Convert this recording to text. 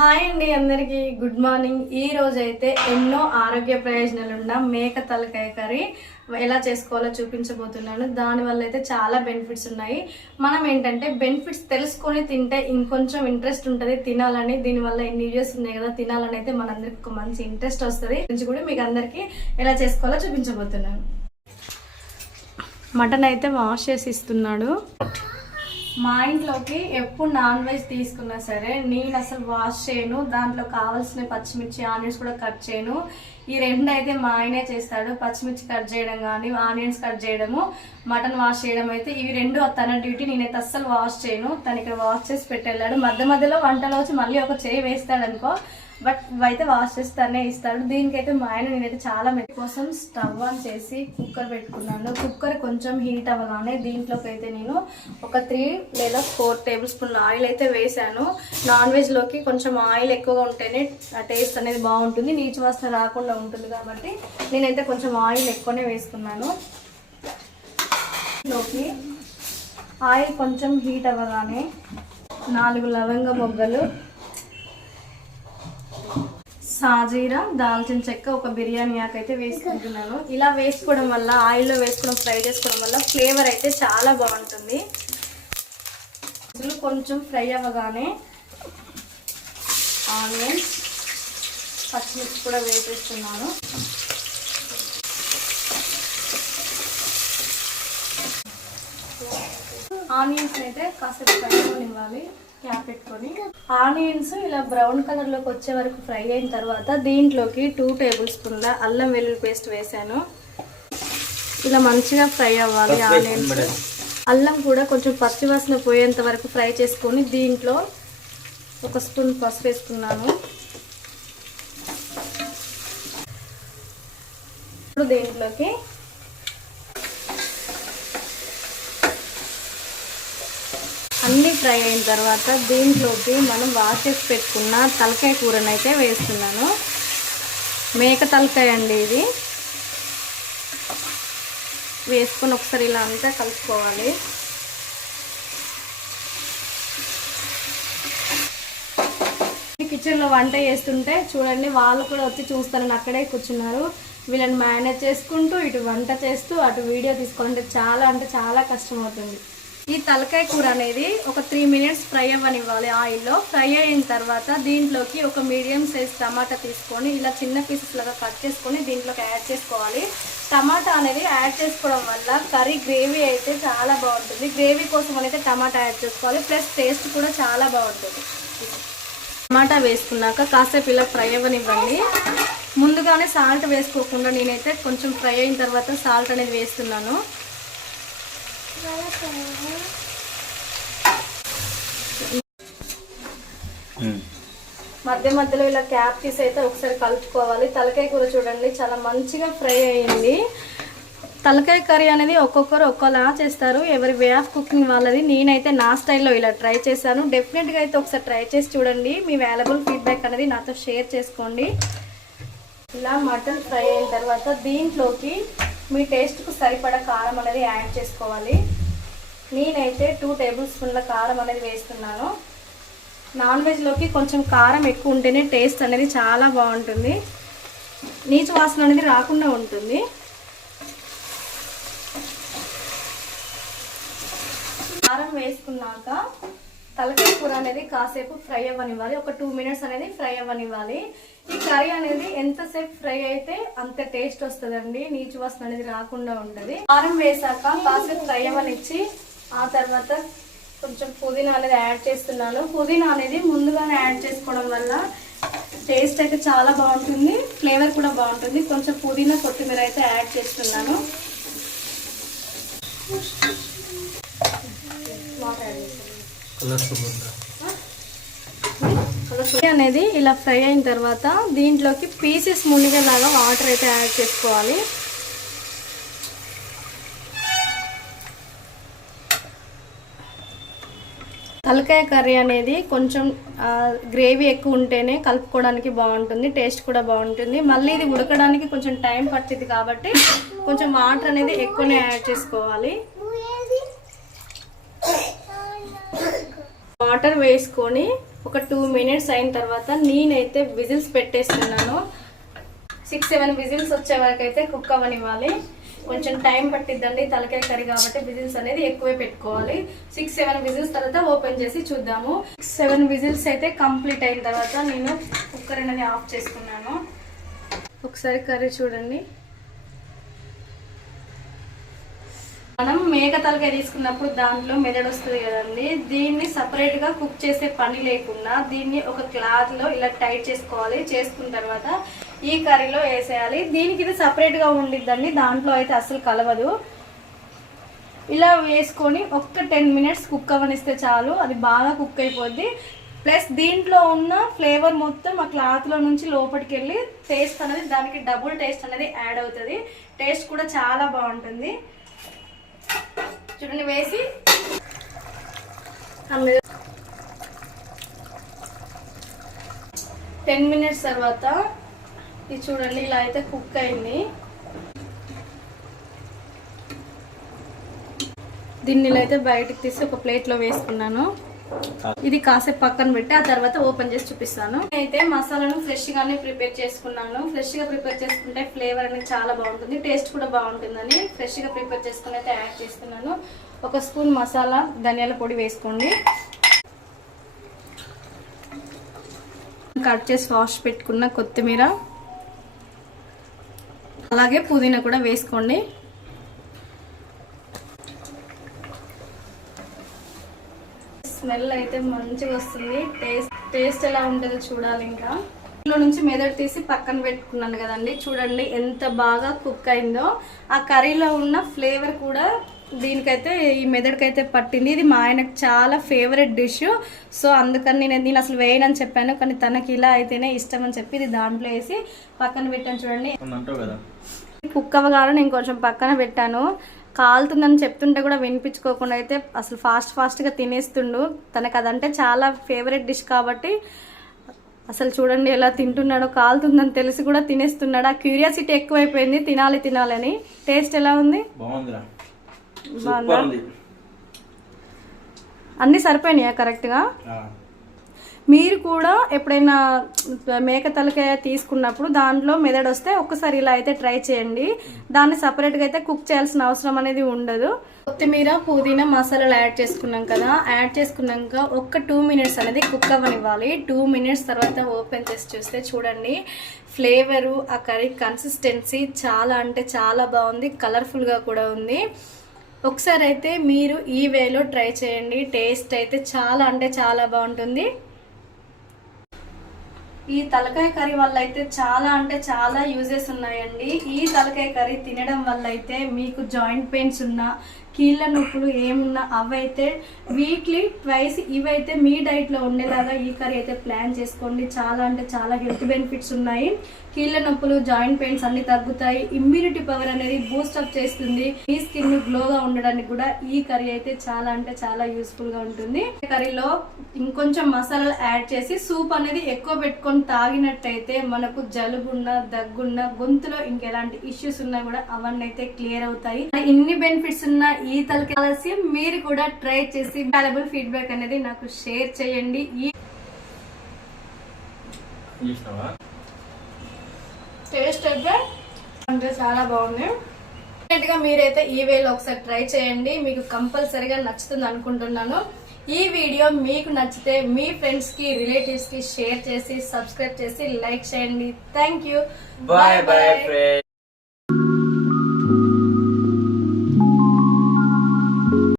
Hi అండి అందరికీ. Good morning. ఈ రోజు అయితే ఎన్నో ఆరోగ్య ప్రయోజనాలు ఉన్న మేక తలకాయ కర్రీ ఎలా చేసుకోవాలో చూపించబోతున్నాను. దానివల్ల అయితే చాలా బెనిఫిట్స్ ఉన్నాయి. మనం ఏంటంటే బెనిఫిట్స్ తెలుసుకొని తింటే ఇంకొంచెం ఇంట్రెస్ట్ ఉంటుంది. తినాలని దీనివల్ల ఎన్ని యూజెస్ ఉన్నాయి కదా తినాలని అయితే మనందరికి ఒక మంచి ఇంట్రెస్ట్ వస్తుంది. నుంచి కూడా మీకు అందరికీ ఎలా చేసుకోవాలో చూపించబోతున్నాను. మటన్ అయితే వాష్ చేసి ఇస్తున్నాడు. మా ఇంట్లోకి ఎప్పుడు నాన్ వెజ్ తీసుకున్నా సరే నేను అసలు వాష్ చేయను. దాంట్లో కావాల్సిన పచ్చిమిర్చి ఆనియన్స్ కూడా కట్ చేయను. ఈ రెండు అయితే మా ఆయనే చేస్తాడు. పచ్చిమిర్చి కట్ చేయడం కానీ ఆనియన్స్ కట్ చేయడము మటన్ వాష్ చేయడం అయితే ఇవి రెండు తన డ్యూటీ. నేనైతే అస్సలు వాష్ చేయను. తను ఇక్కడ వాష్ చేసి పెట్టెళ్ళాడు. మధ్య మధ్యలో వంటలో వచ్చి మళ్ళీ ఒక చేయి వేస్తాడనుకో బట్ అయితే వాష్ చేసి తనే ఇస్తాడు. దీనికైతే మా ఆయన నేనైతే చాలా మెట్ కోసం స్టవ్ ఆన్ చేసి కుక్కర్ పెట్టుకున్నాను. కుక్కర్ కొంచెం హీట్ అవ్వగానే దీంట్లోకి అయితే నేను ఒక త్రీ లేదా ఫోర్ టేబుల్ స్పూన్ ఆయిల్ అయితే వేసాను నాన్ వెజ్లోకి కొంచెం ఆయిల్ ఎక్కువగా ఉంటేనే టేస్ట్ అనేది బాగుంటుంది. నీచు వాసన రాకుండా ఉంటుంది కాబట్టి నేనైతే కొంచెం ఆయిల్ ఎక్కువనే వేసుకున్నాను. లోకి ఆయిల్ కొంచెం హీట్ అవ్వగానే నాలుగు లవంగ మొగ్గలు సాజీరా దాల్చిన చెక్క ఒక బిర్యానీ ఆకు అయితే వేసుకుంటున్నాను. ఇలా వేసుకోవడం వల్ల ఆయిల్లో వేసుకోవడం ఫ్రై చేసుకోవడం వల్ల ఫ్లేవర్ అయితే చాలా బాగుంటుంది. ఇందులో కొంచెం ఫ్రై అవ్వగానే ఆనియన్స్ పచ్చిమిర్చి కూడా వేసేస్తున్నాను. ఆనియన్స్ అయితే కాసేపు ఫ్రై ఇవ్వాలి క్యాప్ పెట్టుకొని. ఆనియన్స్ ఇలా బ్రౌన్ కలర్లోకి వచ్చే వరకు ఫ్రై అయిన తర్వాత దీంట్లోకి టూ టేబుల్ స్పూన్ల అల్లం వెల్లుల్లి పేస్ట్ వేసాను. ఇలా మంచిగా ఫ్రై అవ్వాలి ఆనియన్స్. అల్లం కూడా కొంచెం పచ్చి వాసన పోయేంత వరకు ఫ్రై చేసుకొని దీంట్లో ఒక స్పూన్ పసుపు వేసుకున్నాను. ఇప్పుడు దీంట్లోకి అన్నీ ఫ్రై అయిన తర్వాత దీంట్లోకి మనం వాష్ చేసి పెట్టుకున్న తలకాయ కూరని అయితే వేస్తున్నాను. మేక తలకాయ అండి ఇది. వేసుకొని ఒకసారి ఇలా అంతా కలుపుకోవాలి. కిచెన్లో వంట చేస్తుంటే చూడండి వాళ్ళు కూడా వచ్చి చూస్తారని అక్కడే కూర్చున్నారు. వీళ్ళని మేనేజ్ చేసుకుంటూ ఇటు వంట చేస్తూ అటు వీడియో తీసుకోవాలంటే చాలా అంటే చాలా కష్టం అవుతుంది. ఈ తలకాయ కూర అనేది ఒక త్రీ మినిట్స్ ఫ్రై అవ్వనివ్వాలి ఆయిల్లో. ఫ్రై అయిన తర్వాత దీంట్లోకి ఒక మీడియం సైజ్ టమాటా తీసుకొని ఇలా చిన్న పీసెస్ లాగా కట్ చేసుకొని దీంట్లోకి యాడ్ చేసుకోవాలి. టమాటా అనేది యాడ్ చేసుకోవడం వల్ల కర్రీ గ్రేవీ అయితే చాలా బాగుంటుంది. గ్రేవీ కోసం అయితే టమాటా యాడ్ చేసుకోవాలి. ప్లస్ టేస్ట్ కూడా చాలా బాగుంటుంది. టమాటా వేసుకున్నాక కాసేపు ఇలా ఫ్రై అవ్వనివ్వండి. ముందుగానే సాల్ట్ వేసుకోకుండా నేనైతే కొంచెం ఫ్రై అయిన తర్వాత సాల్ట్ అనేది వేస్తున్నాను. Hmm. మధ్య మధ్యలో ఇలా క్యాప్ తీసి అయితే ఒకసారి కలుపుకోవాలి. తలకాయ కూర చూడండి చాలా మంచిగా ఫ్రై అయ్యింది తలకాయ కర్రీ అనేది ఒక్కొక్కరు ఒక్కోలా చేస్తారు. ఎవరి వే ఆఫ్ కుకింగ్ వాళ్ళది. నేనైతే నా స్టైల్లో ఇలా ట్రై చేశాను. డెఫినెట్గా అయితే ఒకసారి ట్రై చేసి చూడండి. మీ వాల్యుబుల్ ఫీడ్బ్యాక్ అనేది నాతో షేర్ చేసుకోండి. ఇలా మటన్ ఫ్రై అయిన తర్వాత దీంట్లోకి మీ టేస్ట్కు సరిపడా కారం అనేది యాడ్ చేసుకోవాలి. నేనైతే టూ టేబుల్ స్పూన్ల కారం అనేది వేస్తున్నాను. నాన్ వెజ్లోకి కొంచెం కారం ఎక్కువ ఉంటేనే టేస్ట్ అనేది చాలా బాగుంటుంది. నీచు వాసన అనేది రాకుండా ఉంటుంది. కారం వేసుకున్నాక తలకాయ కూర అనేది కాసేపు ఫ్రై అవ్వనివ్వాలి. ఒక టూ మినిట్స్ అనేది ఫ్రై అవ్వనివ్వాలి. ఈ కర్రీ అనేది ఎంతసేపు ఫ్రై అయితే అంత టేస్ట్ వస్తుందండి. నీచు వాసన అనేది రాకుండా ఉంటుంది. కారం వేసాక కాసేపు ఫ్రై అవ్వనిచ్చి ఆ తర్వాత కొంచెం పుదీనా అనేది యాడ్ చేస్తున్నాను. పుదీనా అనేది ముందుగానే యాడ్ చేసుకోవడం వల్ల టేస్ట్ అయితే చాలా బాగుంటుంది. ఫ్లేవర్ కూడా బాగుంటుంది. కొంచెం పుదీనా కొత్తిమీర అయితే యాడ్ చేస్తున్నాను. వాటర్ యాడ్ చేస్తున్నాను. అనేది ఇలా ఫ్రై అయిన తర్వాత దీంట్లోకి పీసెస్ మునిగేలాగా వాటర్ అయితే యాడ్ చేసుకోవాలి. తలకాయ కర్రీ అనేది కొంచెం గ్రేవీ ఎక్కువ ఉంటేనే కలుపుకోవడానికి బాగుంటుంది టేస్ట్ కూడా బాగుంటుంది. మళ్ళీ ఇది ఉడకడానికి కొంచెం టైం పడుతుంది కాబట్టి కొంచెం వాటర్ అనేది ఎక్కువనే యాడ్ చేసుకోవాలి. వాటర్ వేసుకొని ఒక టూ మినిట్స్ అయిన తర్వాత నేనైతే విజిల్స్ పెట్టేస్తున్నాను. సిక్స్ సెవెన్ విజిల్స్ వచ్చే వరకు అయితే కుక్ అవ్వనివ్వాలి. కొంచెం టైం పట్టిద్దండి తలకాయ కర్రీ కాబట్టి విజిల్స్ అనేది ఎక్కువే పెట్టుకోవాలి. సిక్స్ సెవెన్ విజిల్స్ తర్వాత ఓపెన్ చేసి చూద్దాము. సిక్స్ సెవెన్ విజిల్స్ అయితే కంప్లీట్ అయిన తర్వాత నేను కుక్కర్ అనేది ఆఫ్ చేసుకున్నాను. ఒకసారి కర్రీ చూడండి. మనం మేక తలకాయ తీసుకున్నప్పుడు దాంట్లో మెదడు వస్తుంది కదండి. దీన్ని సపరేట్గా కుక్ చేసే పని లేకుండా దీన్ని ఒక క్లాత్లో ఇలా టైట్ చేసుకోవాలి. చేసుకున్న తర్వాత ఈ కర్రీలో వేసేయాలి. దీనికి ఇది సపరేట్గా ఉండిద్దండి. దాంట్లో అయితే అసలు కలవదు. ఇలా వేసుకొని ఒక్క టెన్ మినిట్స్ కుక్ అవ్వనిస్తే చాలు. అది బాగా కుక్ అయిపోద్ది. ప్లస్ దీంట్లో ఉన్న ఫ్లేవర్ మొత్తం ఆ క్లాత్లో నుంచి లోపలికి వెళ్ళి టేస్ట్ అనేది దానికి డబుల్ టేస్ట్ అనేది యాడ్ అవుతుంది. టేస్ట్ కూడా చాలా బాగుంటుంది. చూడండి వేసి టెన్ మినిట్స్ తర్వాత ఇది చూడండి ఇలా అయితే కుక్ అయింది. దీన్ని ఇలా అయితే బయటకు తీసి ఒక ప్లేట్లో వేసుకున్నాను. ఇది కాసేపు పక్కన పెట్టి ఆ తర్వాత ఓపెన్ చేసి చూపిస్తాను. అయితే మసాలాను ఫ్రెష్ గానే ప్రిపేర్ చేసుకున్నాను. ఫ్రెష్గా ప్రిపేర్ చేసుకుంటే ఫ్లేవర్ అనేది చాలా బాగుంటుంది. టేస్ట్ కూడా బాగుంటుందని ఫ్రెష్గా ప్రిపేర్ చేసుకుని అయితే యాడ్ చేస్తున్నాను. ఒక స్పూన్ మసాలా ధనియాల పొడి వేసుకోండి. కట్ చేసి వాష్ పెట్టుకున్న కొత్తిమీర. అలాగే పుదీనా కూడా వేసుకోండి. స్మెల్ అయితే మంచిగా వస్తుంది. టేస్ట్ టేస్ట్ ఎలా ఉంటుందో చూడాలి ఇంకా. ఇంట్లో నుంచి మెదడు తీసి పక్కన పెట్టుకున్నాను కదండి. చూడండి ఎంత బాగా కుక్ అయిందో. ఆ కర్రీలో ఉన్న ఫ్లేవర్ కూడా దీనికైతే ఈ మెదడుకైతే పట్టింది. ఇది మా ఆయనకు చాలా ఫేవరెట్ డిష్. సో అందుకని నేను నేను అసలు వేయనని చెప్పాను. కానీ తనకి ఇలా అయితేనే ఇష్టం అని చెప్పి ఇది దాంట్లో వేసి పక్కన పెట్టాను చూడండి. కుక్ అవ్వగానే నేను కొంచెం పక్కన పెట్టాను. కాలుతుందని చెప్తుంటే కూడా వినిపించుకోకుండా అయితే అసలు ఫాస్ట్ ఫాస్ట్గా తినేస్తుండు. తనకు అదంటే చాలా ఫేవరెట్ డిష్ కాబట్టి అసలు చూడండి ఎలా తింటున్నాడో కాలుతుందని తెలిసి కూడా తినేస్తున్నాడు. ఆ క్యూరియాసిటీ ఎక్కువైపోయింది తినాలి తినాలని. టేస్ట్ ఎలా ఉంది? అన్నీ సరిపోయినాయా కరెక్ట్గా? మీరు కూడా ఎప్పుడైనా మేక తలకాయ తీసుకున్నప్పుడు దాంట్లో మెదడు వస్తే ఒక్కసారి ఇలా అయితే ట్రై చేయండి. దాన్ని సపరేట్గా అయితే కుక్ చేయాల్సిన అవసరం అనేది ఉండదు. కొత్తిమీర పుదీనా మసాలాలు యాడ్ చేసుకున్నాం కదా యాడ్ చేసుకున్నాక ఒక్క టూ మినిట్స్ అనేది కుక్ అవ్వనివ్వాలి. టూ మినిట్స్ తర్వాత ఓపెన్ చేసి చూస్తే చూడండి ఫ్లేవరు ఆ కర్రీ కన్సిస్టెన్సీ చాలా అంటే చాలా బాగుంది కలర్ఫుల్గా కూడా ఉంది. ఒకసారి అయితే మీరు ఈ వేలో ట్రై చేయండి టేస్ట్ అయితే చాలా అంటే చాలా బాగుంటుంది. ఈ తలకాయ కర్రీ వల్ల అయితే చాలా అంటే చాలా యూజెస్ ఉన్నాయండి. ఈ తలకాయ కర్రీ తినడం వల్ల అయితే మీకు జాయింట్ పెయిన్స్ ఉన్నా కీళ్ళ నొప్పులు ఏమున్నా అవైతే వీక్లీ ట్వైస్ ఇవైతే మీ డైట్లో ఉండేలాగా ఈ కర్రీ అయితే ప్లాన్ చేసుకోండి. చాలా అంటే చాలా హెల్త్ బెనిఫిట్స్ ఉన్నాయి. కీళ్ళ నొప్పులు జాయింట్ పెయిన్స్ అన్ని తగ్గుతాయి. ఇమ్యూనిటీ పవర్ అనేది బూస్ట్ చేస్తుంది. ఈ స్కిన్ గ్లోగా ఉండడానికి కూడా ఈ కర్రీ అయితే చాలా అంటే చాలా యూస్ఫుల్గా ఉంటుంది కర్రీలో ఇంకొంచెం మసాలాలు యాడ్ చేసి సూప్ అనేది ఎక్కువ పెట్టుకొని తాగినట్టయితే మనకు జలుబున్న దగ్గున్న గొంతులో ఇంకెలాంటి ఇష్యూస్ ఉన్నా కూడా అవన్నీ అయితే క్లియర్ అవుతాయి. ఇన్ని బెనిఫిట్స్ ఉన్న ఈ తలకి కలిసి మీరు కూడా ట్రై చేసి వాల్యుబుల్ ఫీడ్బ్యాక్ అనేది నాకు షేర్ చేయండి. ఈ టేస్ట్ అయితే అంటే చాలా బాగుంది. డెఫినెట్గా మీరైతే ఈ వేలో ఒకసారి ట్రై చేయండి. మీకు కంపల్సరీగా నచ్చుతుంది అనుకుంటున్నాను. ఈ వీడియో మీకు నచ్చితే మీ ఫ్రెండ్స్కి రిలేటివ్స్కి షేర్ చేసి సబ్స్క్రైబ్ చేసి లైక్ చేయండి. Thank you bye bye